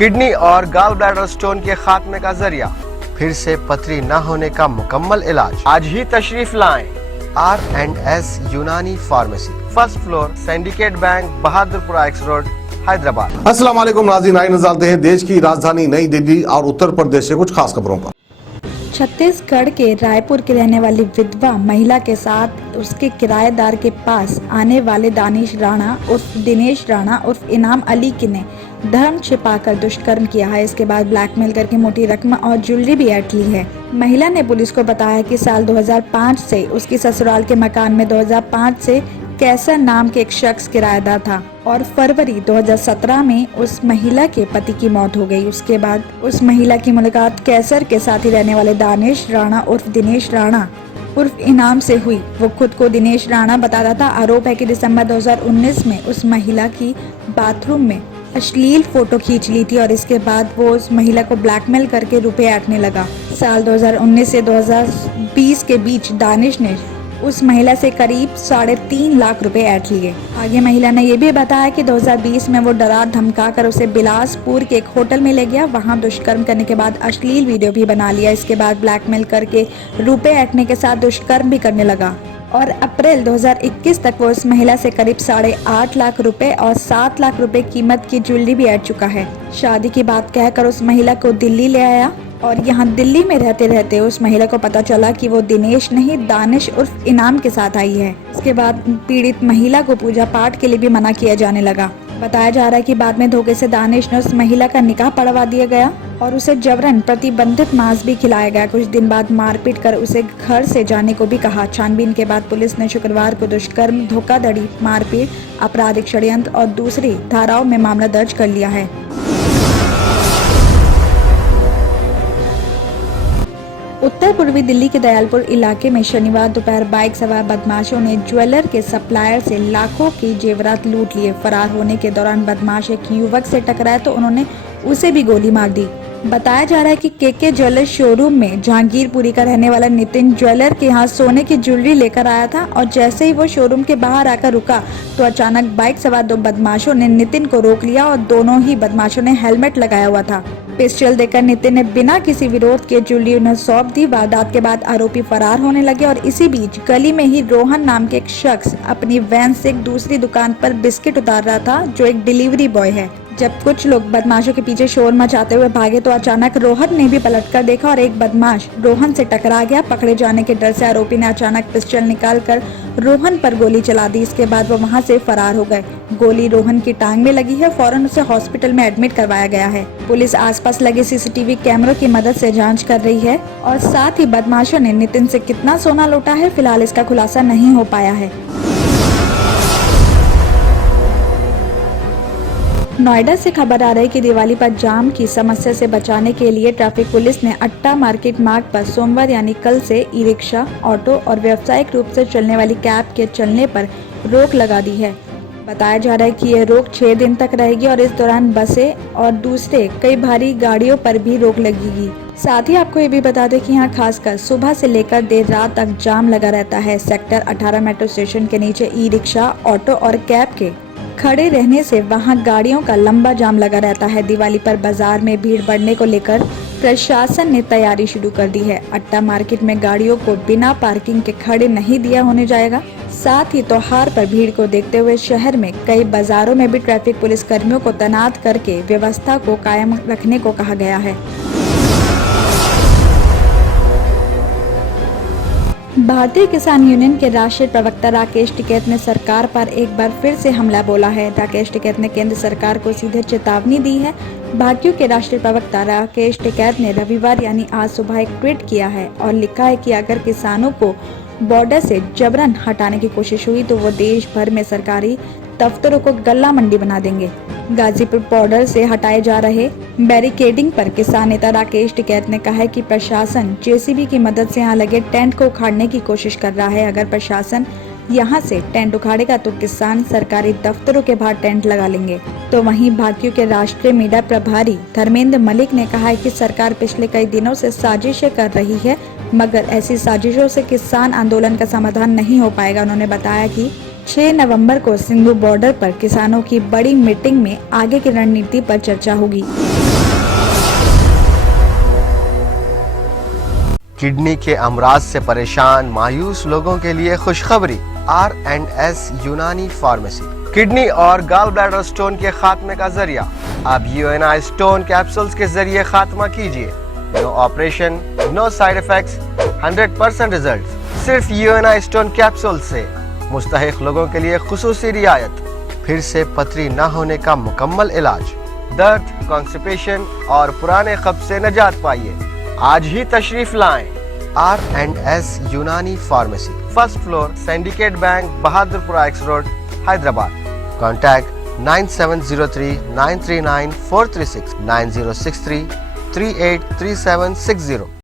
Kidney और gall bladder stone के खात्मे का जरिया, फिर से पथरी न होने का मुकम्मल इलाज। आज ही तशरीफ लाएं R&S यूनानी pharmacy, first floor, syndicate bank, Bahadurpura x road, Hyderabad. अस्सलाम वालेकुम नाज़रीन, आइए नज़र डालते हैं देश की राजधानी नई दिल्ली और उत्तर प्रदेश से कुछ खास खबरों पर। छत्तीसगढ़ के रायपुर की रहने वाली विधवा महिला के साथ उसके किराएदार के पास आने वाले दानिश राणा उर्फ दिनेश राणा उर्फ इनाम अली ने धर्म छिपाकर दुष्कर्म किया है। इसके बाद ब्लैकमेल करके मोटी रकम और ज्वेलरी भी ऐंठ ली है। महिला ने पुलिस को बताया कि साल 2005 से उसकी ससुराल के मकान में 2005 से कैसर नाम के एक शख्स किराएदार था और फरवरी 2017 में उस महिला के पति की मौत हो गई। उसके बाद उस महिला की मुलाकात कैसर के साथ ही रहने वाले दानिश राणा उर्फ दिनेश राणा उर्फ इनाम से हुई। वो खुद को दिनेश राणा बताता था। आरोप है कि दिसंबर 2019 में उस महिला की बाथरूम में अश्लील फोटो खींच ली थी और इसके बाद वो उस महिला को ब्लैकमेल करके रुपए ऐंठने लगा। साल 2019 से 2020 के बीच दानिश ने उस महिला से करीब 3.5 लाख रुपए ऐंठ लिए। आगे महिला ने ये भी बताया कि 2020 में वो डरा धमका कर उसे बिलासपुर के एक होटल में ले गया। वहां दुष्कर्म करने के बाद अश्लील वीडियो भी बना लिया। इसके बाद ब्लैकमेल करके रुपए ऐंठने के साथ दुष्कर्म भी करने लगा और अप्रैल 2021 तक वो उस महिला से करीब 8.5 लाख रुपए और 7 लाख रुपए कीमत की ज्वेलरी भी ऐंठ चुका है। शादी की बात कहकर उस महिला को दिल्ली ले आया और यहाँ दिल्ली में रहते रहते उस महिला को पता चला कि वो दिनेश नहीं दानिश उर्फ इनाम के साथ आई है। इसके बाद पीड़ित महिला को पूजा पाठ के लिए भी मना किया जाने लगा। बताया जा रहा है कि बाद में धोखे से दानिश ने उस महिला का निकाह पढ़वा दिया गया और उसे जबरन प्रतिबंधित मांस भी खिलाया गया। कुछ दिन बाद मारपीट कर उसे घर से जाने को भी कहा। छानबीन के बाद पुलिस ने शुक्रवार को दुष्कर्म, धोखाधड़ी, मारपीट, आपराधिक षड्यंत्र और दूसरी धाराओं में मामला दर्ज कर लिया है। उत्तर पूर्वी दिल्ली के दयालपुर इलाके में शनिवार दोपहर बाइक सवार बदमाशों ने ज्वेलर के सप्लायर से लाखों की जेवरात लूट लिए। फरार होने के दौरान बदमाश एक युवक से टकराए तो उन्होंने उसे भी गोली मार दी। बताया जा रहा है कि के ज्वेलर शोरूम में जहांगीरपुरी का रहने वाला नितिन ज्वेलर के यहाँ सोने की ज्वेलरी लेकर आया था और जैसे ही वो शोरूम के बाहर आकर रुका तो अचानक बाइक सवार 2 बदमाशों ने नितिन को रोक लिया और दोनों ही बदमाशों ने हेलमेट लगाया हुआ था। पिस्टल देकर नितिन ने बिना किसी विरोध के ज्वेलरी उन्हें सौंप दी। वारदात के बाद आरोपी फरार होने लगे और इसी बीच गली में ही रोहन नाम के एक शख्स अपनी वैन से एक दूसरी दुकान पर बिस्किट उतार रहा था, जो एक डिलीवरी बॉय है। जब कुछ लोग बदमाशों के पीछे शोर मचाते हुए भागे तो अचानक रोहन ने भी पलटकर देखा और एक बदमाश रोहन से टकरा गया। पकड़े जाने के डर से आरोपी ने अचानक पिस्टल निकालकर रोहन पर गोली चला दी। इसके बाद वो वहां से फरार हो गए। गोली रोहन की टांग में लगी है। फौरन उसे हॉस्पिटल में एडमिट करवाया गया है। पुलिस आसपास लगे सीसीटीवी कैमरों की मदद से जांच कर रही है और साथ ही बदमाशों ने नितिन से कितना सोना लूटा है, फिलहाल इसका खुलासा नहीं हो पाया है। नोएडा से खबर आ रही है कि दिवाली पर जाम की समस्या से बचाने के लिए ट्रैफिक पुलिस ने अट्टा मार्केट मार्ग पर सोमवार यानी कल से ई रिक्शा, ऑटो और व्यावसायिक रूप से चलने वाली कैब के चलने पर रोक लगा दी है। बताया जा रहा है कि यह रोक 6 दिन तक रहेगी और इस दौरान बसें और दूसरे कई भारी गाड़ियों पर भी रोक लगेगी। साथ ही आपको ये भी बता दें कि यहाँ खासकर सुबह से लेकर देर रात तक जाम लगा रहता है। सेक्टर 18 मेट्रो स्टेशन के नीचे ई रिक्शा, ऑटो और कैब के खड़े रहने से वहां गाड़ियों का लंबा जाम लगा रहता है। दिवाली पर बाजार में भीड़ बढ़ने को लेकर प्रशासन ने तैयारी शुरू कर दी है। अट्टा मार्केट में गाड़ियों को बिना पार्किंग के खड़े नहीं दिया होने जाएगा। साथ ही त्योहार पर भीड़ को देखते हुए शहर में कई बाजारों में भी ट्रैफिक पुलिस कर्मियों को तैनात करके व्यवस्था को कायम रखने को कहा गया है। भारतीय किसान यूनियन के राष्ट्रीय प्रवक्ता राकेश टिकैत ने सरकार पर एक बार फिर से हमला बोला है। राकेश टिकैत ने केंद्र सरकार को सीधे चेतावनी दी है। भाजपा के राष्ट्रीय प्रवक्ता राकेश टिकैत ने रविवार यानी आज सुबह एक ट्वीट किया है और लिखा है कि अगर किसानों को बॉर्डर से जबरन हटाने की कोशिश हुई तो वो देश भर में सरकारी दफ्तरों को गल्ला मंडी बना देंगे। गाजीपुर बॉर्डर से हटाए जा रहे बैरिकेडिंग पर किसान नेता राकेश टिकैत ने कहा है कि प्रशासन जेसीबी की मदद से यहाँ लगे टेंट को उखाड़ने की कोशिश कर रहा है। अगर प्रशासन यहाँ से टेंट उखाड़ेगा तो किसान सरकारी दफ्तरों के बाहर टेंट लगा लेंगे। तो वहीं भाजपा के राष्ट्रीय मीडिया प्रभारी धर्मेंद्र मलिक ने कहा है कि सरकार पिछले कई दिनों से साजिशें कर रही है, मगर ऐसी साजिशों से किसान आंदोलन का समाधान नहीं हो पाएगा। उन्होंने बताया कि 6 नवंबर को सिंधु बॉर्डर पर किसानों की बड़ी मीटिंग में आगे की रणनीति पर चर्चा होगी। किडनी के अमराज से परेशान मायूस लोगों के लिए खुशखबरी। R&S यूनानी फार्मेसी किडनी और गॉल ब्लैडर स्टोन के खात्मे का जरिया। अब UNI स्टोन कैप्सूल्स के जरिए खात्मा कीजिए। No operation, no side effects, 100% result. सिर्फ UNI स्टोन कैप्सूल से मुस्तहिक लोगों के लिए खुसूसी रियायत। फिर से पथरी न होने का मुकम्मल इलाज। दर्द, कॉन्स्टिपेशन और पुराने कब्ज से निजात पाइए। आज ही तशरीफ लाएं। R&S यूनानी pharmacy, first floor, syndicate bank, Bahadurpura x road, Hyderabad. Contact 9703 939 436 9063 383760।